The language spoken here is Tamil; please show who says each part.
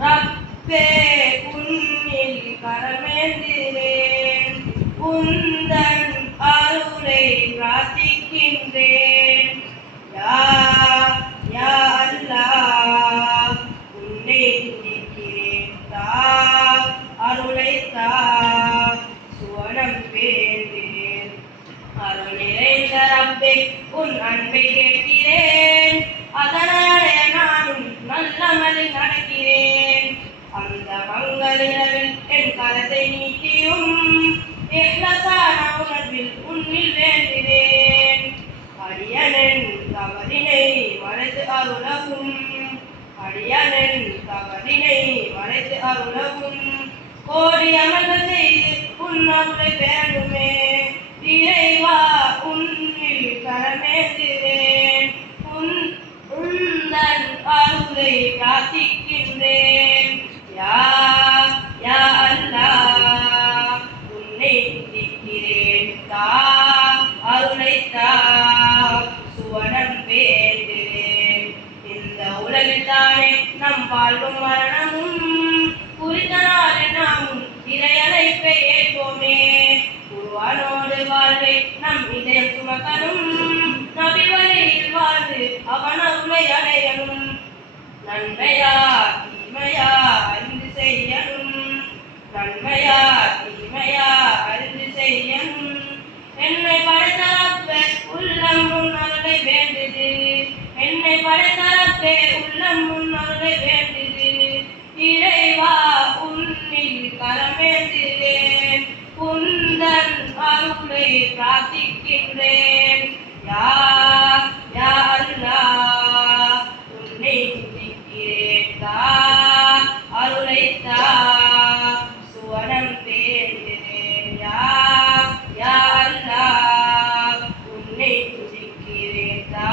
Speaker 1: ரப்பே உன்னில் கரமேந்திரேன். உந்தன் அருளை பிரார்த்திக்கின்றேன். யா யா அல்லாஹ் உன்னை துதிக்கிறேன். தா அருளை தா சுவனம் அருள் நிறைந்த ரப்பே உன் அன்பை கேட்கிறேன். அதனால் மங்களிரவில் என் கரத்தை நீட்டியும் இஹ்லசான உணர்வில் உன்னில் வேண்டுகிறேன் அடியனன் தவறினை மறைத்து அருளவும் அடியனன் தவறினை மறைத்து அருளவும் கோடி அமல்கள் செய்து உன் அருளை வேண்டுமே இறைவா உன்னில் கரமேந்திரேன் உன் உந்தன் அருளை இந்த நம் வாழ்வும் மரணமும்? குறித்தனாலே நாமும் இறையழைப்பை ஏற்போமே. குருவானோடு வாழ்வை நம் இதயம் சுமக்கணும் நபிவழியில் வாழ்ந்து அவன் அருளை அடையணும் நன்மையா உம்மை பிரார்த்திக்கின்றேன் யா யா அல்லா உன்னை துதிக்கிறேன். தா அருளைத்தா? சுவனம் தேர்ந்தேன் யா யா அல்லா உன்னை துதிக்கிறேன். தா